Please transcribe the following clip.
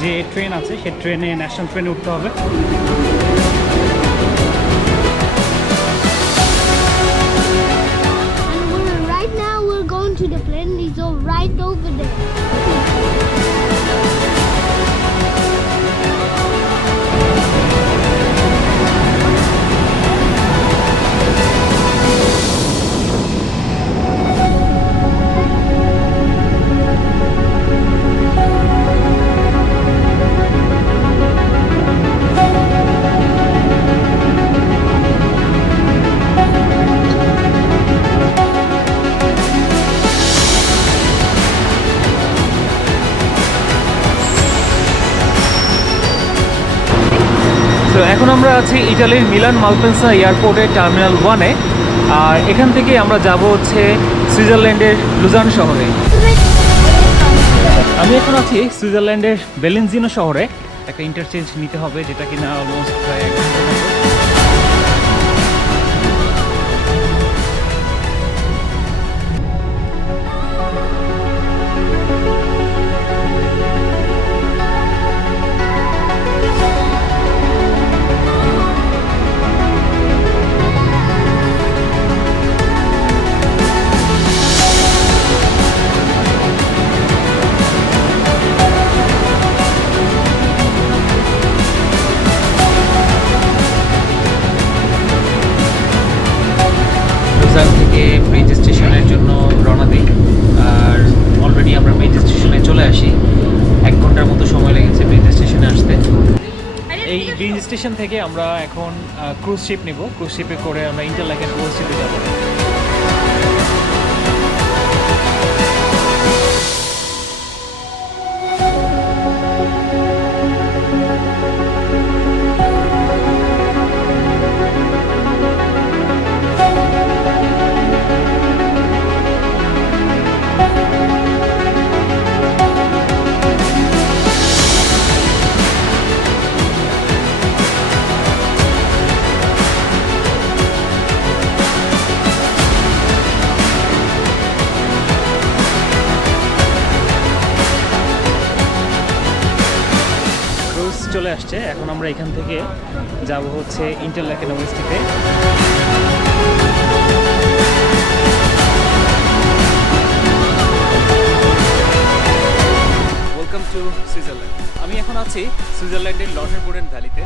যে ট্রেন আছে সেই ট্রেনে, ন্যাশনাল ট্রেনে উঠতে হবে। Right now we're going to the plane. It's all right over there. তো এখন আমরা আছি ইটালির মিলান মালপেন্সা এয়ারপোর্টের টার্মিনাল 1-এ, আর এখান থেকে আমরা যাব হচ্ছে সুইজারল্যান্ডের লুজান শহরে। আমি এখন আছি সুইজারল্যান্ডের বেলেনজিনো শহরে। একটা ইন্টারচেঞ্জ নিতে হবে, যেটা কিনা অলমোস্ট প্রায় 1 ঘন্টার মতো। থেকে ব্রিজ স্টেশনের জন্য রওনা দিই, আর অলরেডি আমরা ব্রিজ স্টেশনে চলে আসি। 1 ঘন্টার মতো সময় লেগেছে ব্রিজ স্টেশনে আসতে। এই ব্রিজ স্টেশন থেকে আমরা এখন ক্রুজ শিপ নেব। ক্রুজ শিপে করে আমরা ইন্টারলাকেন ক্রুজ শিপে যাব। চলে আসছে। এখন আমরা এখান থেকে যাব হচ্ছে ইন্টারলাকেন ইউনিভার্সিটিতে। Welcome to Switzerland. আমি এখন আছি সুইজারল্যান্ডের লটারবোর্ডেন ভ্যালিতে।